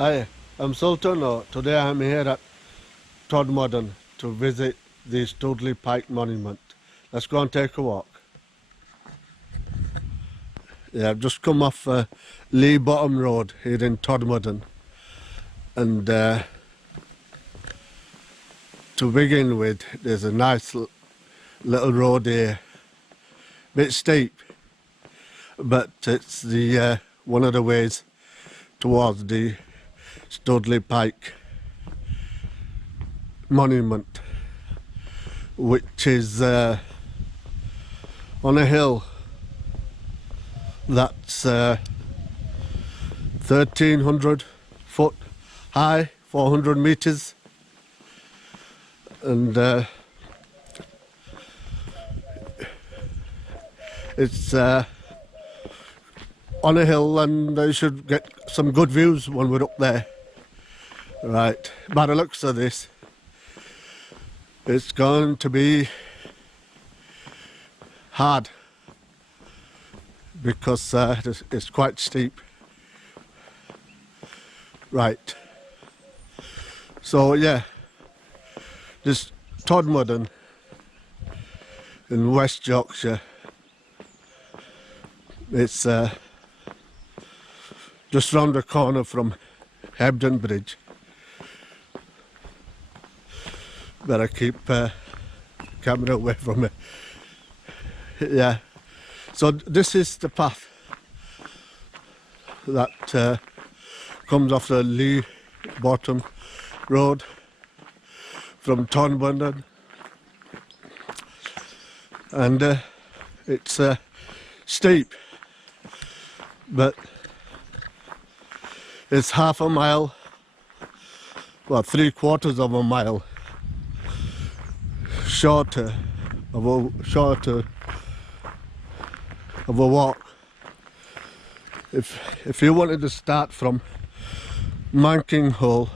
Hi, I'm Sultan. Today I'm here at Todmorden to visit the Stoodley Pike Monument. Let's go and take a walk. Yeah, I've just come off Lee Bottom Road here in Todmorden, and to begin with, there's a nice little road here, bit steep, but it's the one of the ways towards the Stoodley Pike Monument, which is on a hill that's 1,300 foot high, 400 meters, and it's on a hill, and you should get some good views when we're up there. Right, by the looks of this, it's going to be hard because it's quite steep. Right, so yeah, this Todmorden in West Yorkshire, it's just round the corner from Hebden Bridge. Better keep camera away from me. Yeah, so this is the path that comes off the Lee Bottom Road from Todmorden, and it's steep, but it's half a mile, well, 3/4 of a mile shorter of a walk. If you wanted to start from Mankinghole,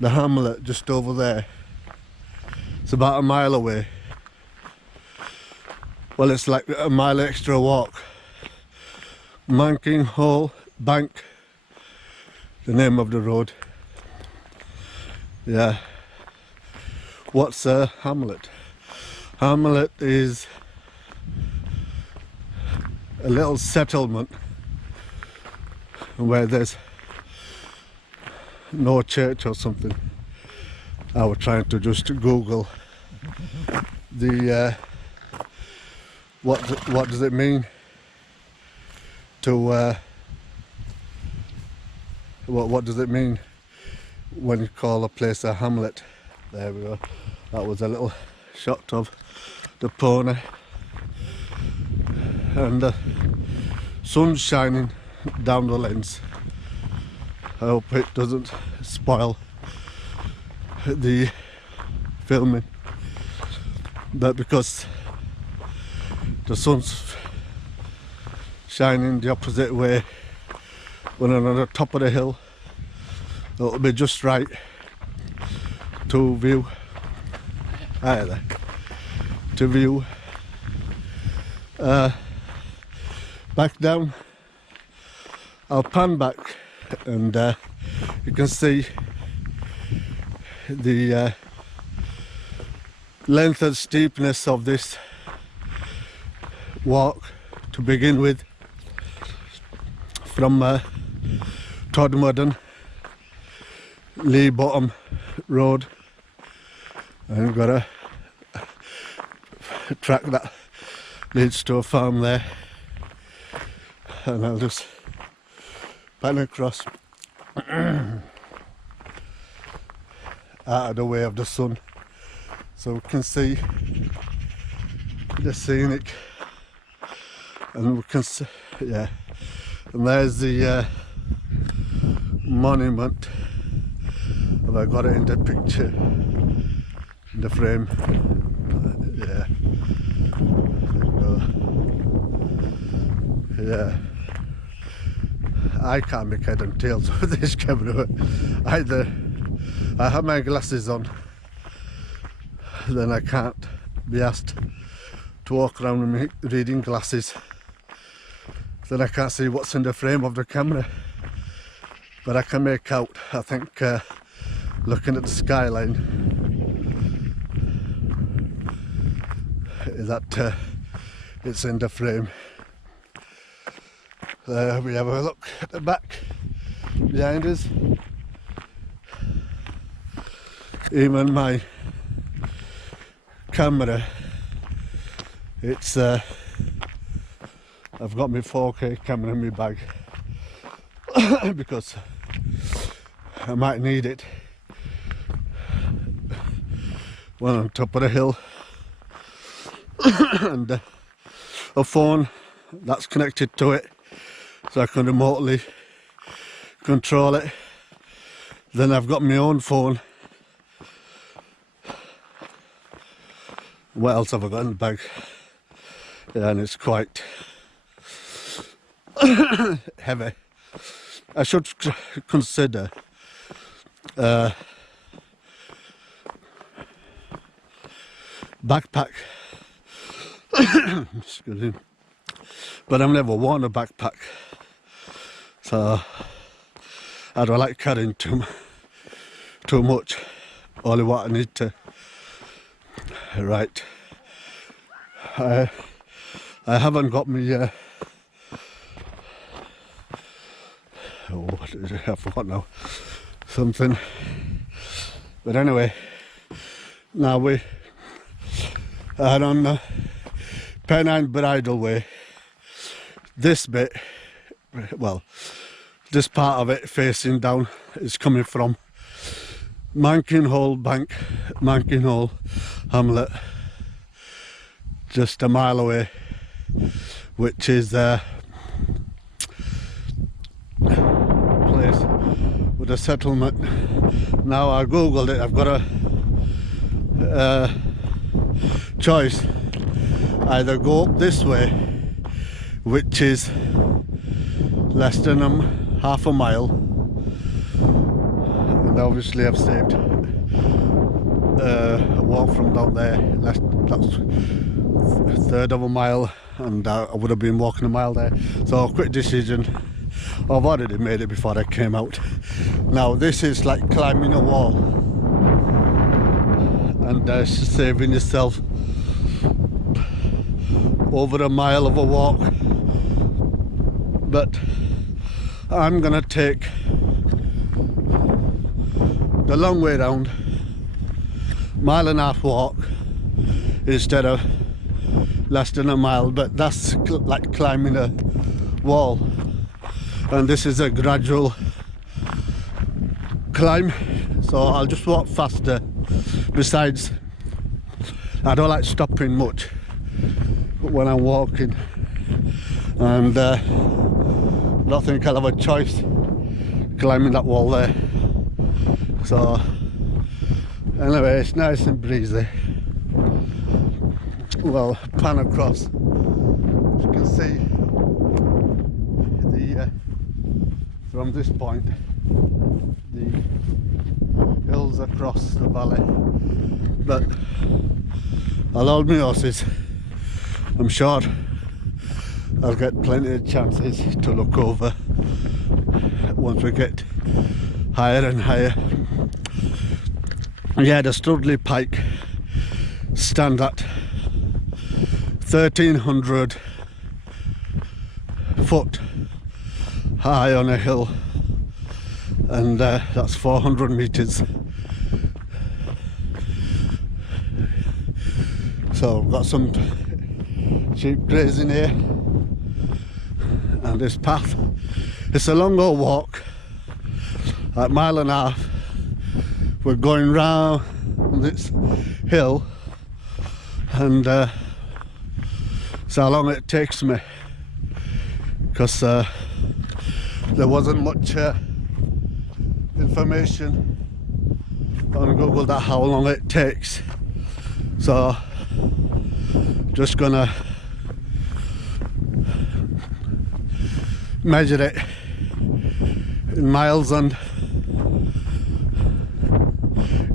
the hamlet just over there, it's about a mile away. Well, it's like a mile extra walk. Mankinghole Bank, the name of the road. Yeah. What's a hamlet? Hamlet is a little settlement where there's no church or something. I was trying to just Google the what does it mean to what does it mean when you call a place a hamlet? There we go. That was a little shot of the pony, and the sun's shining down the lens. I hope it doesn't spoil the filming, but because the sun's shining the opposite way when I'm on the top of the hill, it'll be just right to view. Hi there. To view back down. I'll pan back, and you can see the length and steepness of this walk to begin with, from Todmorden, Lee Bottom Road, and got a track that leads to a farm there, and I'll just pan across out of the way of the sun so we can see the scenic, and we can see, yeah, and there's the monument. Have I got it in the picture, in the frame? Yeah. Yeah. I can't make head and tails with this camera. Either I have my glasses on, then I can't be asked to walk around with my reading glasses. Then I can't see what's in the frame of the camera. but I can make out, I think, looking at the skyline, that it's in the frame. We have a look at the back behind us. Even my camera, it's I've got my 4K camera in my bag because I might need it when I'm on top of the hill. And a phone that's connected to it, so I can remotely control it. Then I've got my own phone. What else have I got in the bag? Yeah, and it's quite heavy. I should consider backpack. Excuse me. But I've never worn a backpack, so I don't like carrying too much. Only what I need to. Right. I haven't got me. What is it? I forgot now. Something. But anyway, now we are on the Pennine Bridleway. This bit, well, this part of it facing down is coming from Mankinghole Bank, Mankinghole Hamlet, just a mile away, which is a place with a settlement. Now I googled it, I've got a choice. Either go up this way, which is less than half a mile, and obviously I've saved a walk from down there. That's a third of a mile, and I would have been walking a mile there. So a quick decision. I've already made it before I came out. Now this is like climbing a wall, and saving yourself over a mile of a walk. But I'm gonna take the long way round, 1.5 mile walk instead of less than a mile. But that's like climbing a wall, and this is a gradual climb, so I'll just walk faster. Besides, I don't like stopping much when I'm walking, and I don't think I'll have a choice climbing that wall there. So anyway, it's nice and breezy. Well, pan across, as you can see the from this point the hills across the valley. But I'll hold my horses. I'm sure I'll get plenty of chances to look over once we get higher and higher. Yeah, the Stoodley pike stand at 1,300 foot high on a hill, and that's 400 meters. So we've got some sheep grazing here, and this path, it's a long old walk at 1.5 miles. We're going round this hill, and that's how long it takes me, because there wasn't much information on Google that how long it takes. So just gonna measure it in miles and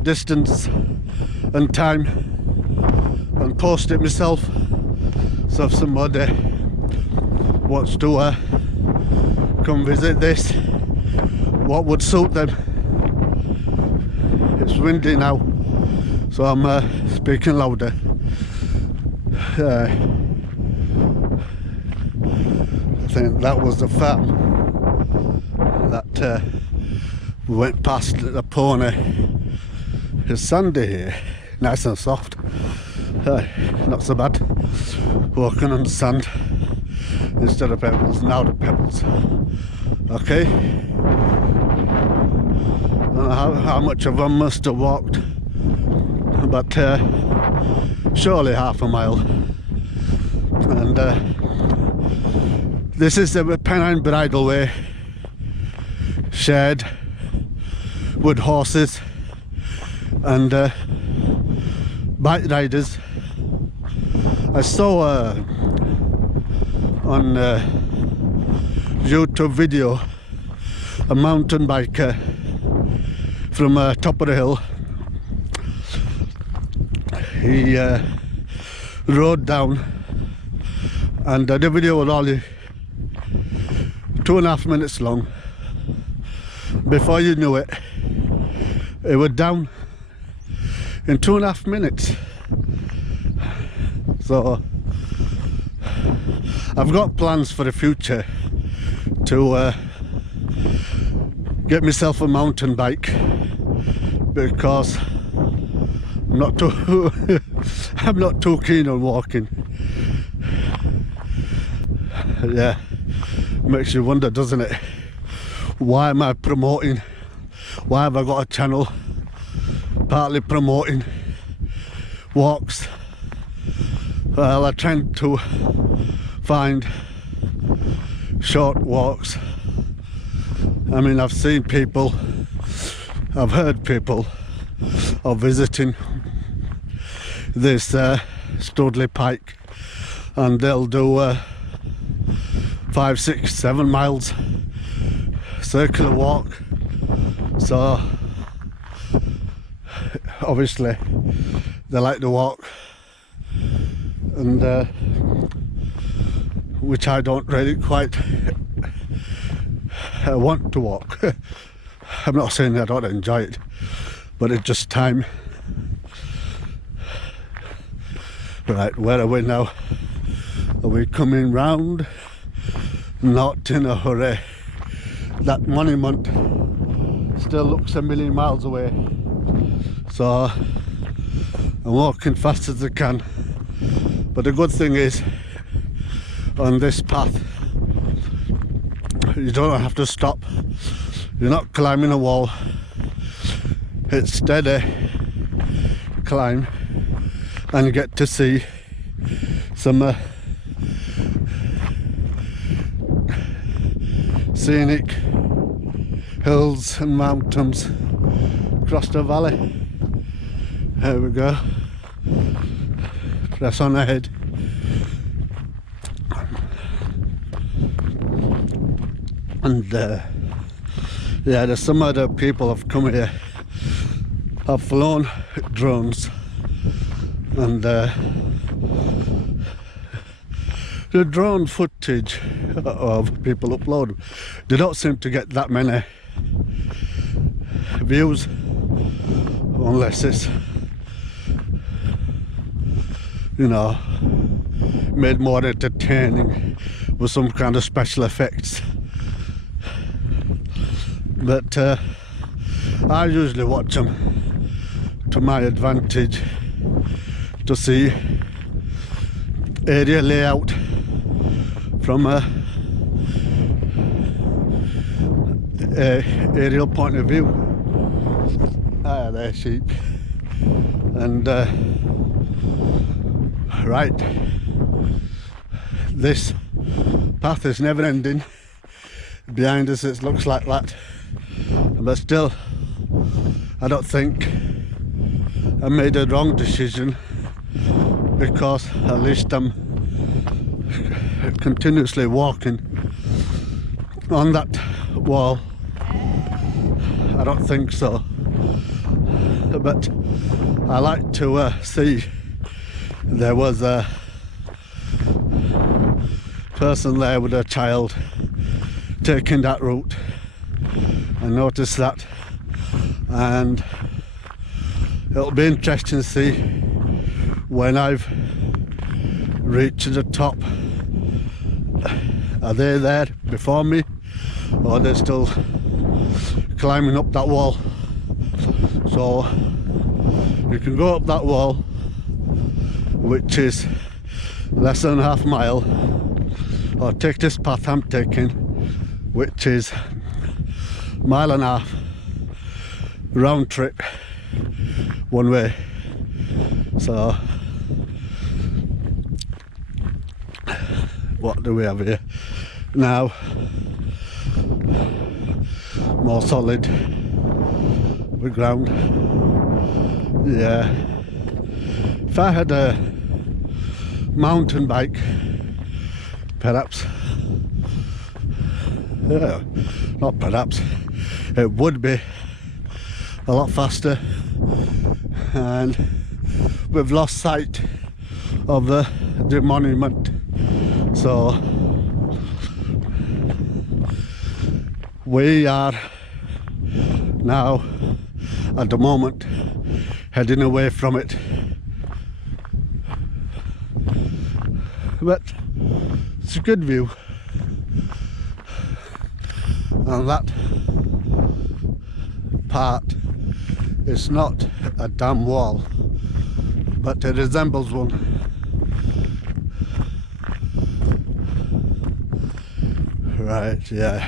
distance and time, and post it myself, so if somebody wants to come visit this what would suit them. It's windy now, so I'm speaking louder. I think that was the farm that we went past the pony. It's sandy here, nice and soft. Not so bad. Walking on sand instead of pebbles. Now the pebbles. Okay. I don't know how much of them must have walked, but surely half a mile. And this is the Pennine Bridleway, shared with horses and bike riders. I saw on YouTube video a mountain biker from top of the hill. He rode down, and the video was only 2.5 minutes long. Before you knew it, it was down in 2.5 minutes. So I've got plans for the future to get myself a mountain bike, because I'm not too I'm not too keen on walking. Yeah, makes you wonder, doesn't it? Why am I promoting? Why have I got a channel partly promoting walks? Well, I tend to find short walks. I mean, I've seen people, I've heard people are visiting this Stoodley pike, and they'll do 5, 6, 7 miles circular walk. So obviously they like to walk, and which I don't really quite want to walk. I'm not saying I don't enjoy it, but it's just time. Right, where are we now? Are we coming round? Not in a hurry. That monument still looks a million miles away, so I'm walking fast as I can. But the good thing is, on this path, you don't have to stop. You're not climbing a wall. It's steady climb, and you get to see some scenic hills and mountains across the valley. There we go. Press on ahead. And yeah, there's some other people have come here, have flown drones, and the drone footage of people upload, they don't seem to get that many views, unless it's, you know, made more entertaining with some kind of special effects. But I usually watch them to my advantage, to see area layout from a aerial point of view. Ah, there's sheep. And right, this path is never ending. Behind us it looks like that, but still I don't think I made a wrong decision, because at least I'm continuously walking on that wall. I don't think so, but I like to see. There was a person there with a child taking that route, I noticed that, and it'll be interesting to see when I've reached the top. Are they there before me, or are they still climbing up that wall? So you can go up that wall, which is less than a half mile, or take this path I'm taking, which is a mile and a half round trip one way. So what do we have here now? More solid with ground. Yeah, if I had a mountain bike, perhaps, yeah, not perhaps, it would be a lot faster, and we've lost sight of the monument. So we are now at the moment heading away from it, but it's a good view, and that part is not a dam wall, but it resembles one. Right, yeah,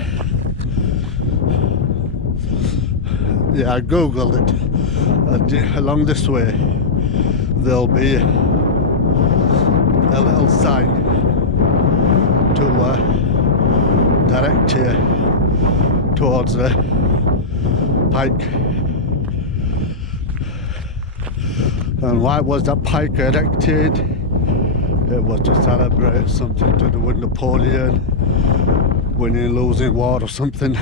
I googled it. Along this way there'll be a little sign to direct you towards the pike. And why was that pike erected? It was to celebrate something to do with Napoleon winning and losing war or something.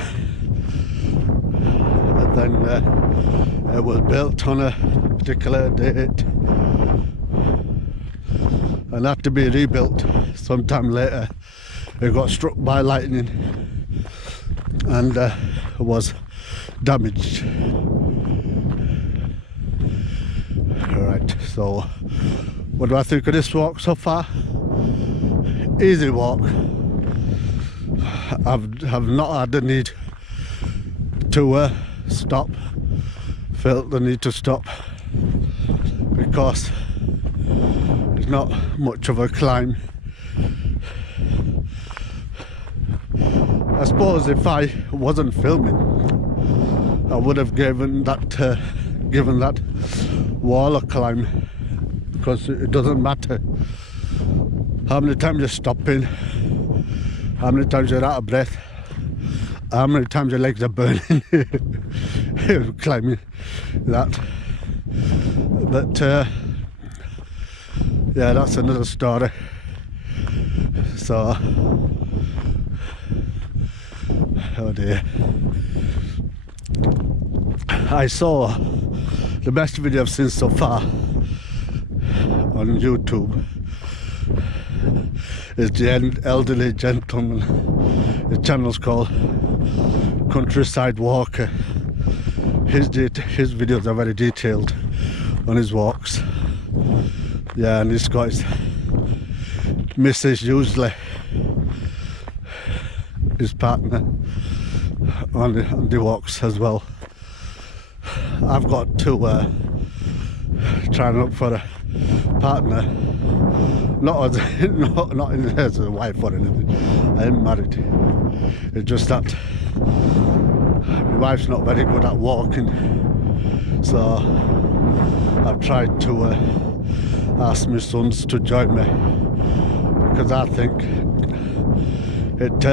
And then it was built on a particular date and had to be rebuilt sometime later. It got struck by lightning and was damaged. Right, so what do I think of this walk so far? Easy walk. I've not had the need to stop, felt the need to stop, because it's not much of a climb. I suppose if I wasn't filming, I would have given that wall a climb, because it doesn't matter how many times you're stopping, how many times you're out of breath, how many times your legs are burning climbing that. But yeah, that's another story. So, oh dear. I saw the best video I've seen so far on YouTube is the elderly gentleman. The channel's called Countryside Walker. His videos are very detailed on his walks. Yeah, and he's got his missus, usually his partner, on the walks as well. I've got to try and look for a partner, not as a wife or anything. I am married. It's just that my wife's not very good at walking, so I've tried to ask my sons to join me, because I think it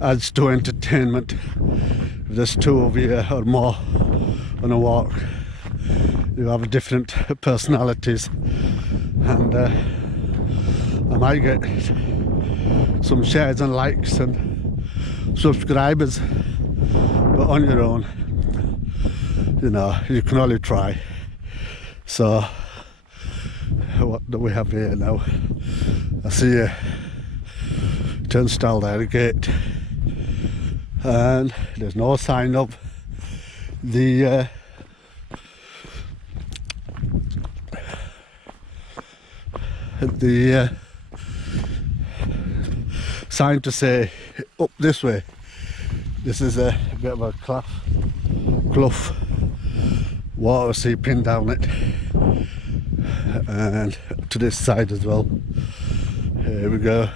adds to entertainment. If there's two of you or more on a walk, you have different personalities, and I might get some shares and likes and subscribers, but on your own, you know, you can only try. So what do we have here now? I see a turnstile there, a gate, and there's no sign of the sign to say up this way. This is a bit of a clough, water seeping down it, and to this side as well. Here we go.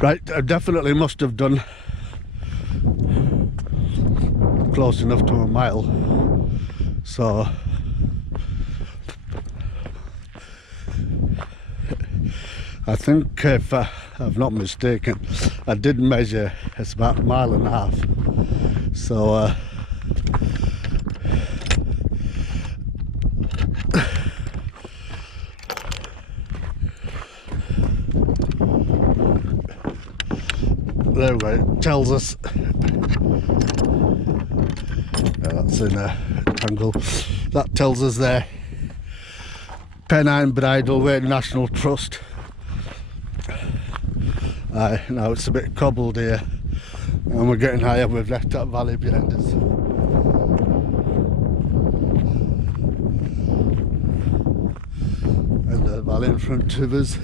Right, I definitely must have done close enough to a mile, so I think, if I'm not mistaken, I did measure. It's about a mile and a half, so there we go. It tells us that's in a tangle. That tells us there, Pennine Bridleway National Trust. Now it's a bit cobbled here, and we're getting higher. We've left that valley behind us. And the valley in front of us,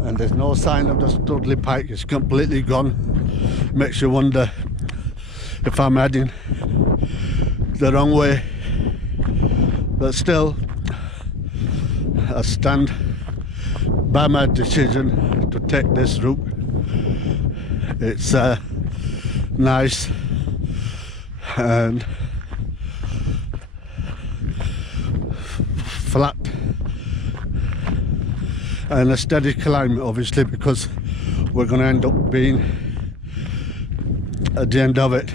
and there's no sign of the Stoodley pike. It's completely gone. Makes you wonder if I'm heading the wrong way, but still I stand by my decision to take this route. It's nice and flat and a steady climb, obviously, because we're going to end up being, at the end of it,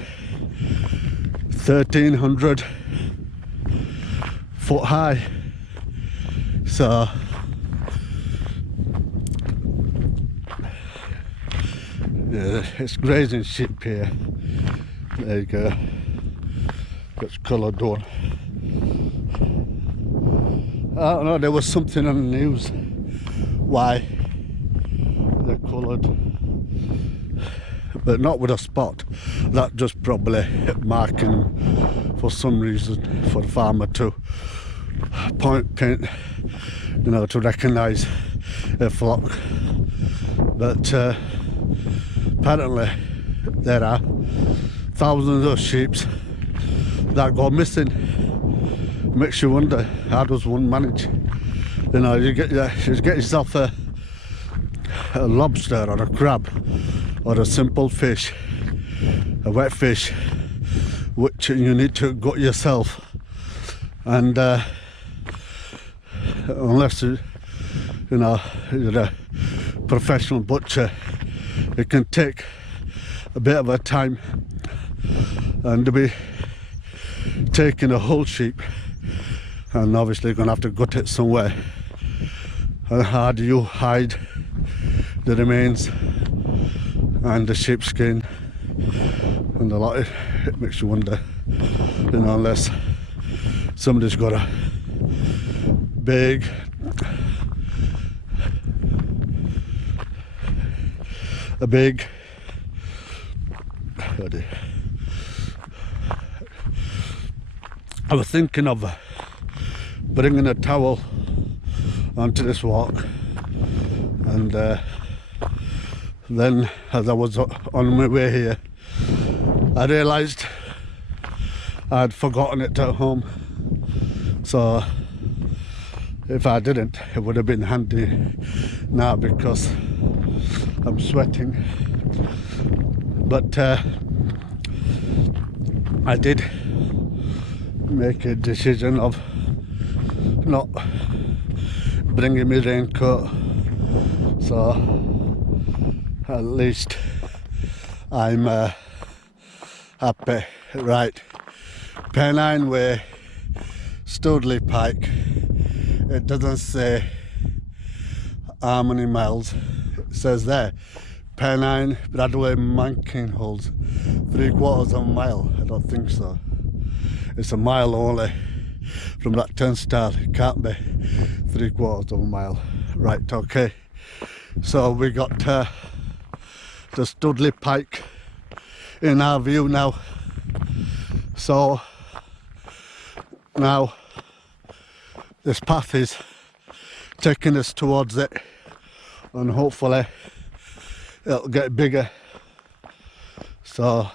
1,300 foot high. So yeah, it's grazing sheep here. There you go. It's coloured on. I don't know, there was something on the news why they're coloured, but not with a spot. That just probably marking for some reason for the farmer to paint, you know, to recognise a flock. But apparently there are thousands of sheep that go missing. Makes you wonder, how does one manage? You know, you get yourself a lobster or a crab or a simple fish, a wet fish, which you need to gut yourself, and unless you know, you're a professional butcher, it can take a bit of a time, and to be taking a whole sheep, and obviously you're going to have to gut it somewhere. And how do you hide the remains and the sheepskin and a lot? It makes you wonder, you know, unless somebody's got a big I was thinking of bringing a towel onto this walk, and then as I was on my way here, I realised I'd forgotten it at home. So if I didn't, it would have been handy now because I'm sweating. But I did make a decision of not bringing my raincoat, so at least I'm happy. Right, Pennine Way, Stoodley Pike. It doesn't say how many miles. It says there, Pennine Bridleway Manking holds 3/4 of a mile. I don't think so. It's a mile only from that turnstile. It can't be 3/4 of a mile. Right, okay. So we got the Stoodley Pike in our view now. So now this path is taking us towards it, and hopefully it'll get bigger. So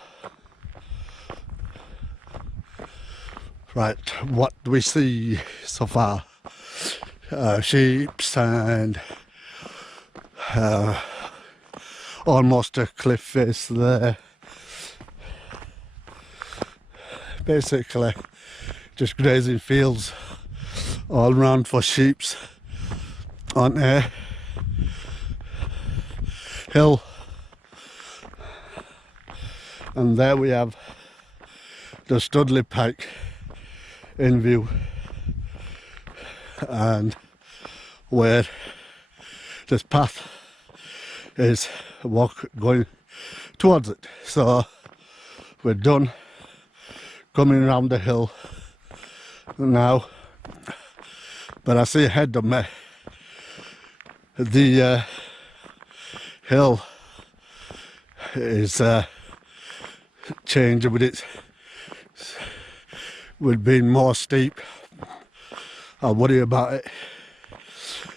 right, what do we see so far? Sheep and almost a cliff face there. Basically just grazing fields all around for sheep on a hill. And there we have the Stoodley pike in view, and where this path is going towards it. So we're done coming around the hill now, but I see ahead of me the hill is changing, but it would be more steep. I'll worry about it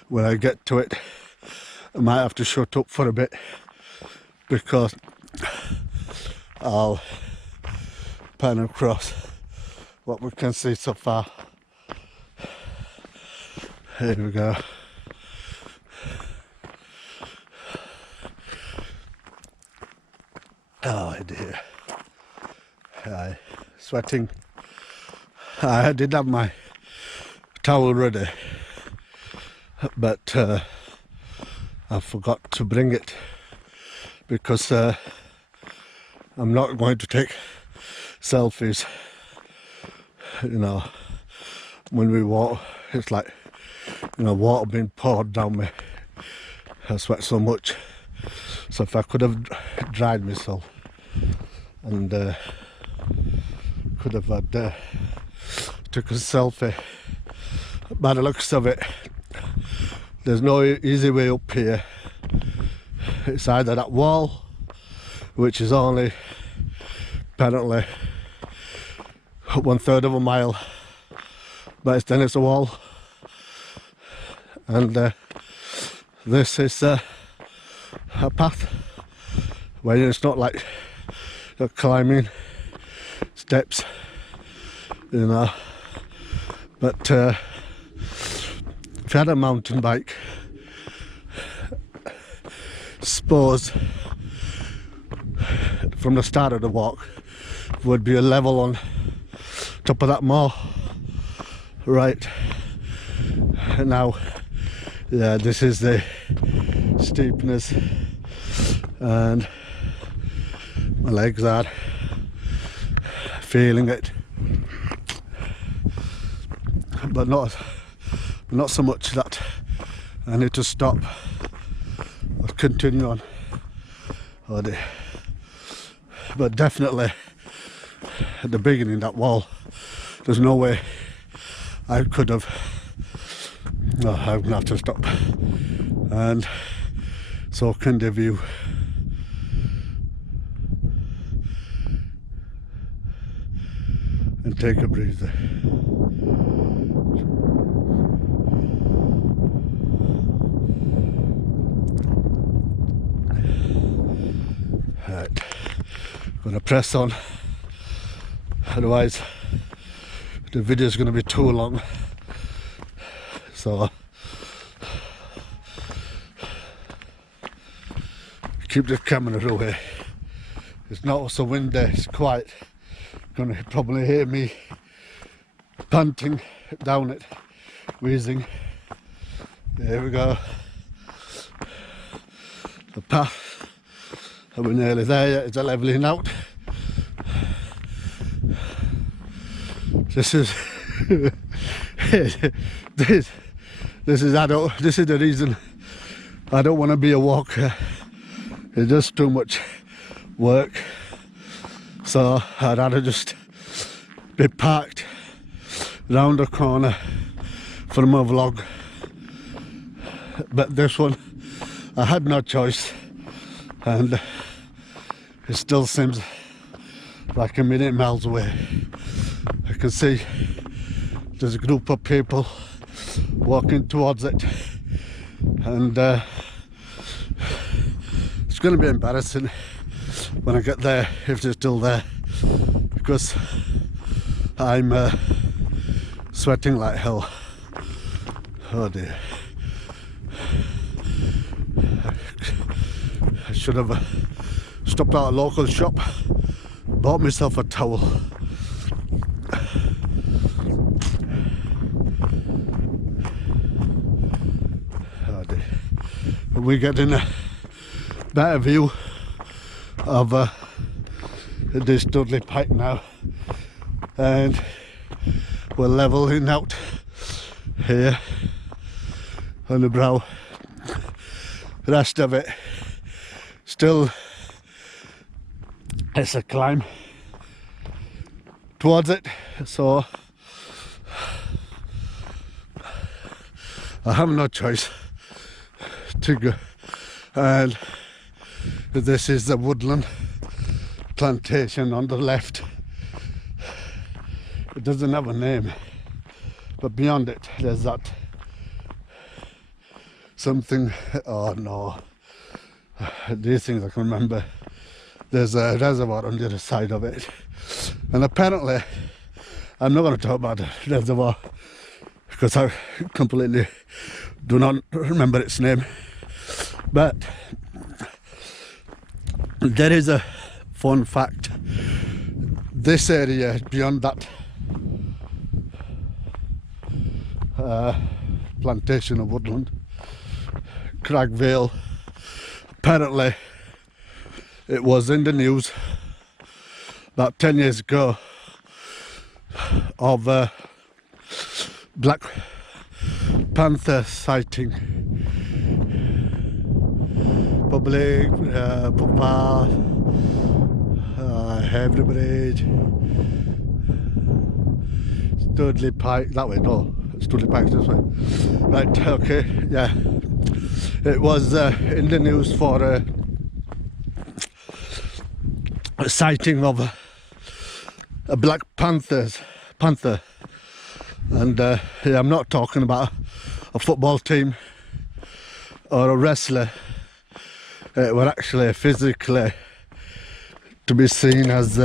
when I get to it. I might have to shut up for a bit because I'll pan across what we can see so far. Here we go. Oh dear. Sweating. I did have my towel ready, but I forgot to bring it because I'm not going to take selfies. You know, when we walk, it's like, you know, water being poured down me. I sweat so much. So if I could have dried myself and could have had took a selfie. By the looks of it, there's no easy way up here. It's either that wall, which is only apparently 1/3 of a mile, but then it's a wall, and this is a path where it's not like you're climbing steps, you know. But if you had a mountain bike, suppose from the start of the walk would be a level on top of that more, right? Now, yeah, this is the steepness, and my legs are feeling it, but not so much that I need to stop or continue on. Oh dear. But definitely at the beginning, that wall, there's no way I could have. No, I'm gonna have to stop, and so can the view. And take a breather. Right, gonna press on, otherwise the video is going to be too long. So keep the camera away. It's not so windy, it's quite gonna probably hear me panting down it, wheezing. There we go. The path, and we're nearly there yet. It's leveling out. This is this is the reason I don't want to be a walker. It's just too much work. So I'd rather just be parked round the corner for my vlog. But this one, I had no choice, and it still seems like a minute miles away. I can see there's a group of people walking towards it, and it's going to be embarrassing when I get there, if they're still there, because I'm sweating like hell. Oh dear. I should have stopped at a local shop, bought myself a towel. Oh dear. We're getting a better view of this stoodley pike now, and we're leveling out here on the brow. The rest of it still, it's a climb towards it, so I have no choice to go. And this is the woodland plantation on the left. It doesn't have a name, but beyond it there's that something, oh no, these things I can remember. There's a reservoir on the other side of it, and apparently, I'm not going to talk about the reservoir because I completely do not remember its name, but there is a fun fact. This area beyond that plantation of woodland, Crag Vale, apparently it was in the news about 10 years ago of Black Panther sighting. Public, footpath, Heavy Bridge, Stoodley Pike, that way, no, Stoodley Pike's this way. Right, okay, yeah. It was in the news for a sighting of a Black Panther, and yeah, I'm not talking about a football team or a wrestler. It were actually physically to be seen as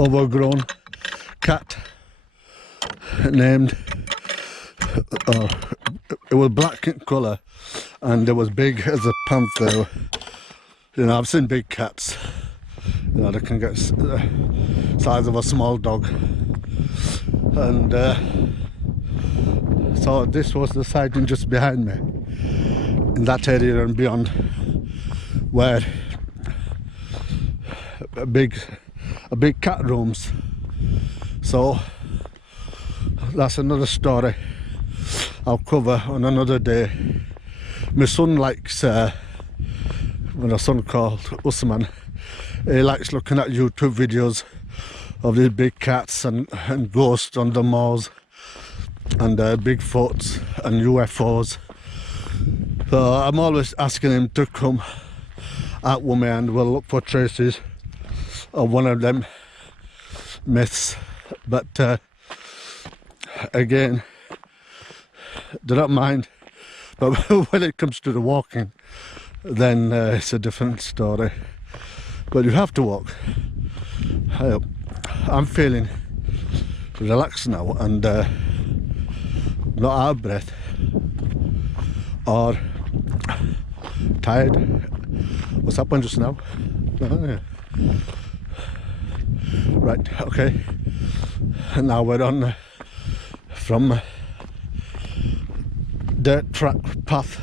overgrown cat named, it was black in colour and it was big as a panther. You know, I've seen big cats, you know, they can get the size of a small dog, and so this was the sighting just behind me in that area and beyond, where a big cat roams. So that's another story I'll cover on another day. My son likes, when a son called Usman, he likes looking at YouTube videos of these big cats and ghosts on the moors and Bigfoots and UFOs. So I'm always asking him to come out with me and we'll look for traces of one of them myths. But again, do not mind. But when it comes to the walking, then it's a different story. But you have to walk. I'm feeling relaxed now and not out of breath or tired. What's happened just now? Oh, yeah. Right, okay. And now we're on from dirt track path.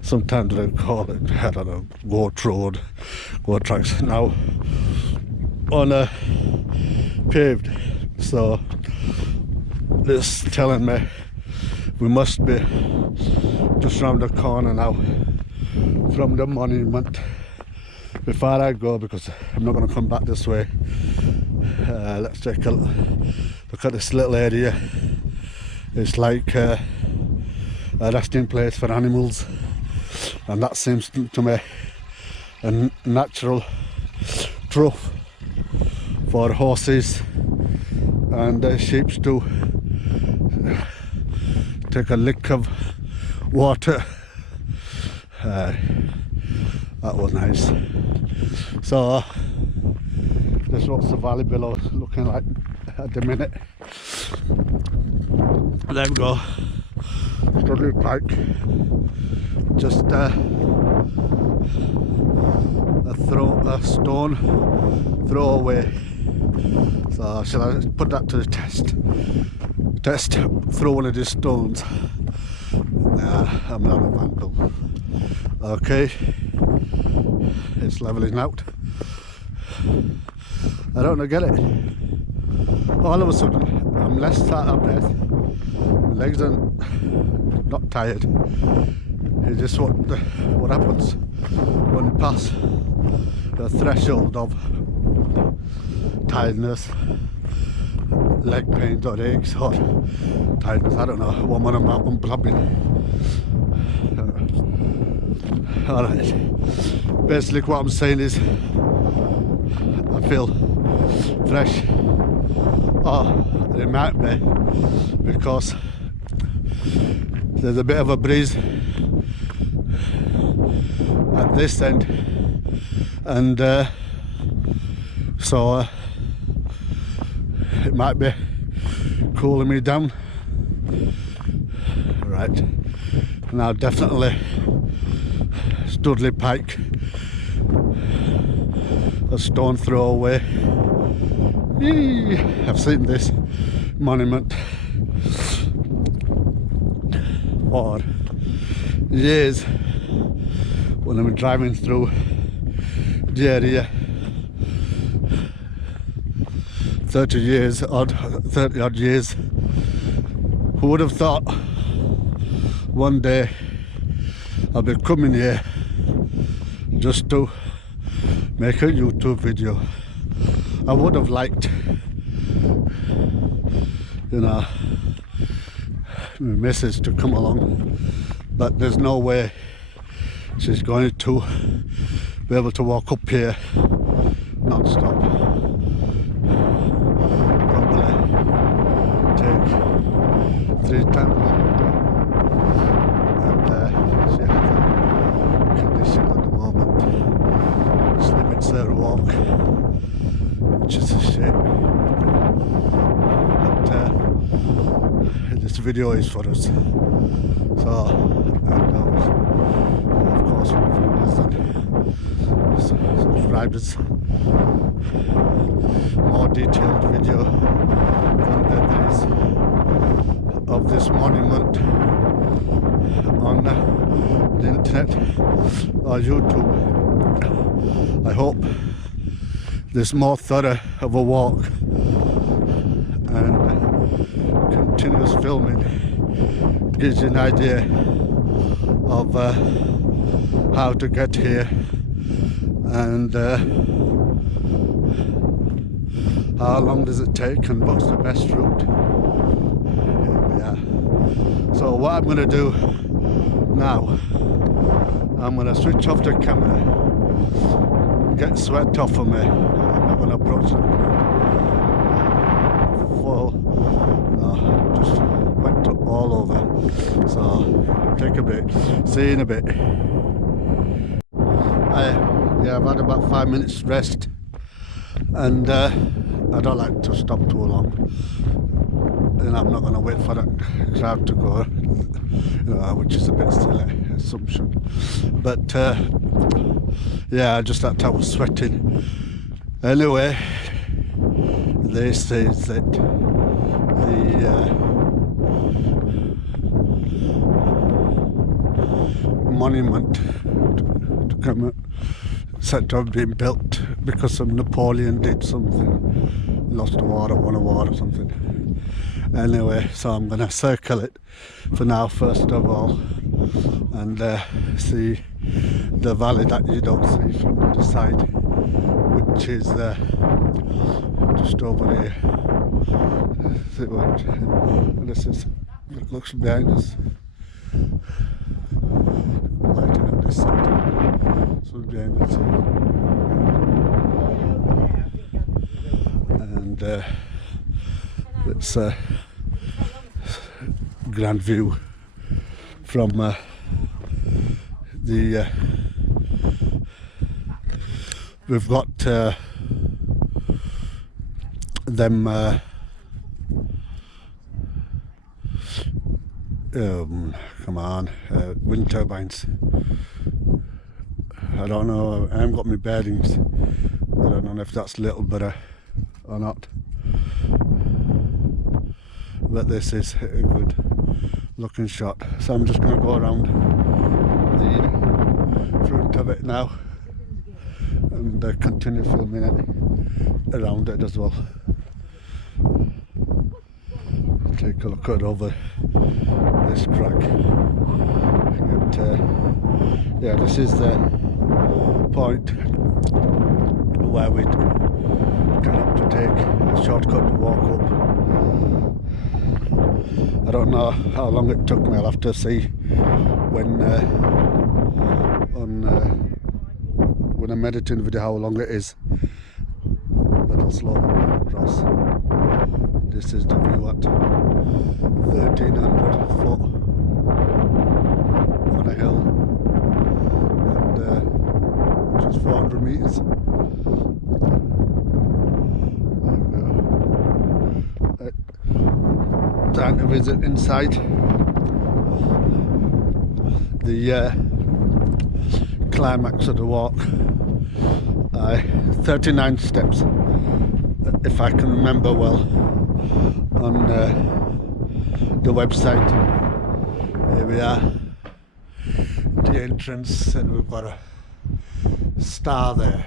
Sometimes they call it, I don't know, goat road, goat tracks. Now on a paved, so this telling me we must be just round the corner now from the monument. Before I go, because I'm not going to come back this way, let's take a look at this little area. It's like a resting place for animals, and that seems to me a natural trough for horses and sheep to take a lick of water. That was nice. So this is what the valley below is looking like at the minute. There we go, Stoodley Pike. Just a stone throw away. So shall I put that to the test? Throw one of these stones. Nah, I'm not a vandal. Okay, it's leveling out. I don't get it. All of a sudden, I'm less out of breath. My legs are not tired. It's just what happens when you pass the threshold of tiredness, leg pains or aches or tiredness. I don't know what I'm blabbing. Alright, basically what I'm saying is I feel fresh. Oh, it might be because there's a bit of a breeze at this end, and so it might be cooling me down. Right, now definitely Stoodley Pike, a stone throw away. I've seen this monument for years when I'm driving through the area. 30 odd years. Who would have thought one day I'll be coming here just to make a YouTube video. I would have liked, you know, my missus to come along, but there's no way she's going to be able to walk up here non-stop. Probably take 3 times longer, and she has a condition at the moment which limits her walk, which is a shame. But this video is for us. So, and of course, viewers and subscribers, more detailed video than there is of this monument on the internet or YouTube. I hope there's more thorough of a walk and continuous filming gives you an idea of how to get here and how long does it take and what's the best route. Here we are. So what I'm going to do now, I'm going to switch off the camera, get sweat off of me. I'm not going to approach the crowd. Just wet all over. So take a break. See you in a bit. I've had about 5 minutes rest, and I don't like to stop too long. And I'm not going to wait for that crowd to go, which is a bit silly assumption. But yeah, I just thought I was sweating. Anyway, they say that the monument to come said to have been built because of Napoleon did something, lost a war or won a war or something. Anyway, so I'm going to circle it for now first of all, and see the valley that you don't see from the side, which is just over here. See what this is. It looks behind us. Lighting up this side. So behind us. and it's a grand view from the we've got them come on, wind turbines. I don't know, I haven't got my bearings, but I don't know if that's little better or not. But this is a good looking shot. So I'm just going to go around the front of it now and continue filming it around it as well. Take a look at over this crag. Yeah, this is the point where we can have to take a shortcut to walk up. I don't know how long it took me. I'll have to see when when I'm editing the video how long it is, but I'll slowly walk across. This is the view at 1,300 foot on a hill, and which is 400 metres. Time to visit inside. The climax of the walk, 39 steps, if I can remember well, on the website. Here we are, the entrance, and we've got a star there,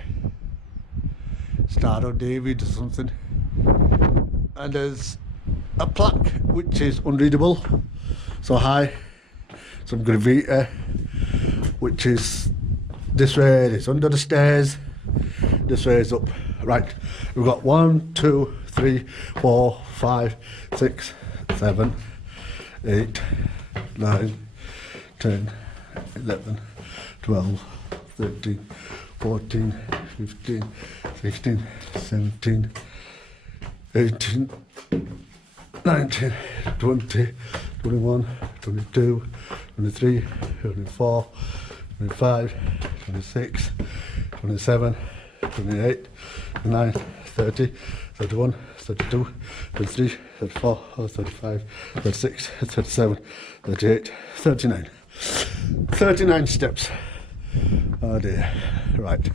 Star of David or something, and there's a plaque which is unreadable, so high, some graffiti, which is this way, it's under the stairs, this way is up. Right, we've got 1, 2, 3, 4, 5, 6, 7, 8, 9, 10, 11, 12, 13, 14, 15, 16, 17, 18, 19, 20, 21, 22, 23, 24, 25, 26, 27, 28, 29, 30, 31, 32, 33, 34, 35, 36, 37, 38, 39. 39 steps. Oh dear. Right.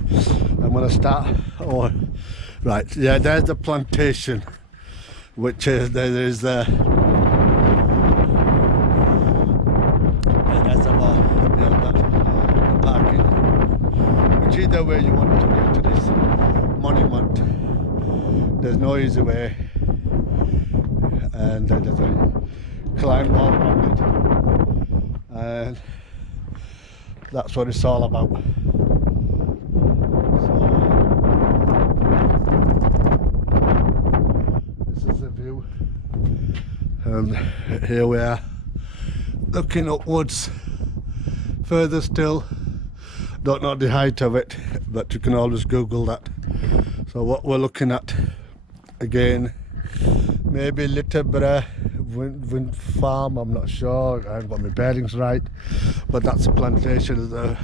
I'm going to start. Oh, right. Yeah, there's the plantation, which is there is there's a lot beyond that, the parking. Which either way you want to get to this monument, there's no easy way, and there's a climb wall around it, and that's what it's all about. So this is the view, and here we are looking upwards further still. Don't know the height of it, but you can always Google that. So what we're looking at again, maybe Littleborough wind farm, I'm not sure, I haven't got my bearings right, but that's a plantation. There's a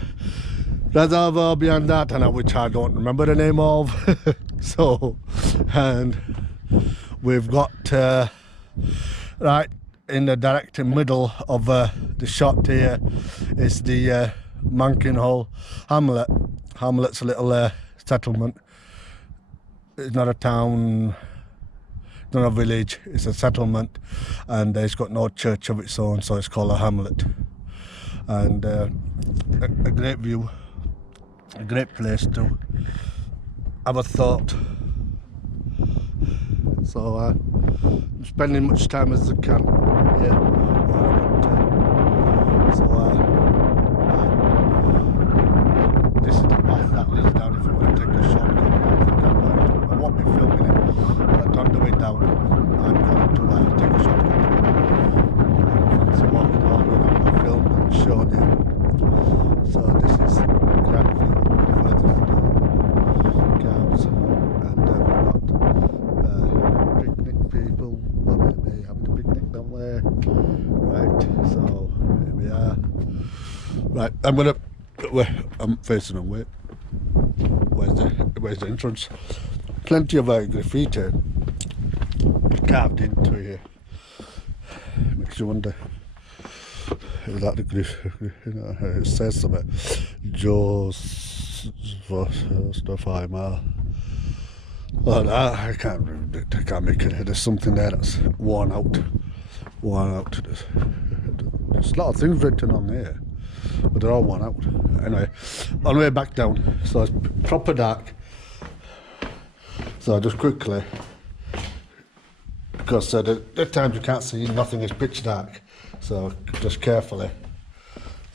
reservoir beyond that, and which I don't remember the name of. So, and we've got right in the direct middle of the shot here is the Mankinhall hamlet. Hamlet's a little settlement. It's not a town, it's not a village, it's a settlement, and it's got no church of its own, so it's called a hamlet. And a great view, a great place to have a thought. So I'm spending much time as I can here. This is the path that leads down if you want to take a shortcut. I won't be filming it, but on the way down I'm going to take a shortcut. So walking along and I'll film and show you. So this is grand view, further still, cows, and we've got somewhere. Right, so here we are. Right, I'm facing them. Where's the entrance? Plenty of graffiti carved into here. Makes you wonder. Is that the graffiti? It says something. Joe's stuff I'm Oh, no, I can't make it. There's something there that's worn out. There's a lot of things written on there, but they're all worn out. Anyway, on the way back down, so it's proper dark. So just quickly, because the times you can't see nothing, is pitch dark. So just carefully.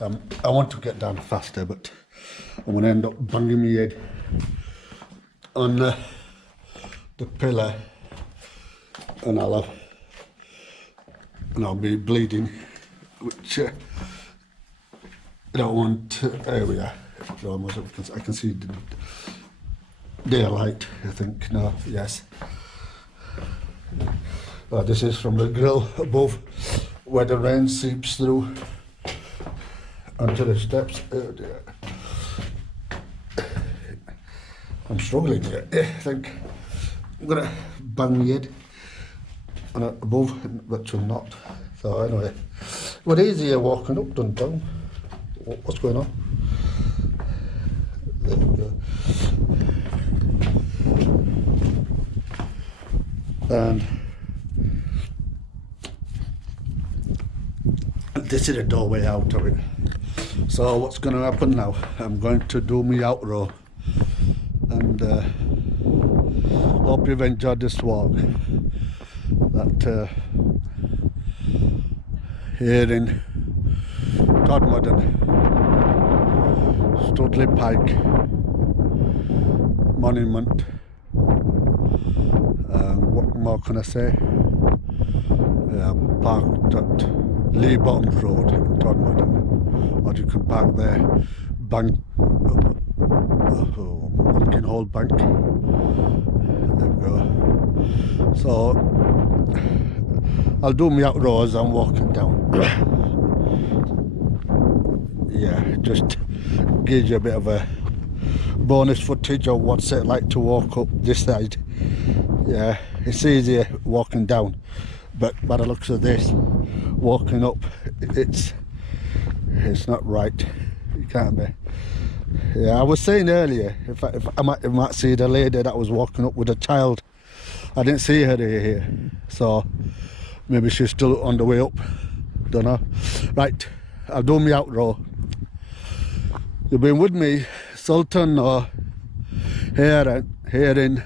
I want to get down faster, but I'm going to end up banging my head on the pillar, and I'll be bleeding, which I don't want. There we are. I can see the daylight. I think no, yes. This is from the grill above, where the rain seeps through onto the steps. Oh dear. I'm struggling here. I think I'm gonna bang my head on above, but I'm not. So anyway, what easier walking up than down. What's going on? There we go. And this is the doorway out of it. So what's going to happen now? I'm going to do my outro, and hope you've enjoyed this walk. That here in Todmorden, Stoodley Pike Monument. What more can I say? Parked at Lee Bottoms Road in Todmorden, or you can park there. Monkey Hole Bank. There we go. So I'll do my outro as I'm walking down. Yeah, just gives you a bit of a bonus footage of what's it like to walk up this side. Yeah, it's easier walking down, but by the looks of this, walking up, it's not right. It can't be. Yeah, I was saying earlier, if I might see the lady that was walking up with a child. I didn't see her here, so maybe she's still on the way up. Don't know. Right, I'll do my outro. You've been with me, Sultan, or here in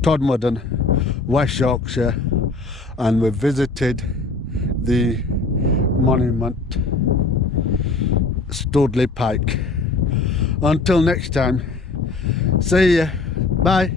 Todmorden, West Yorkshire, and we've visited the monument Stoodley Pike. Until next time, see ya, bye.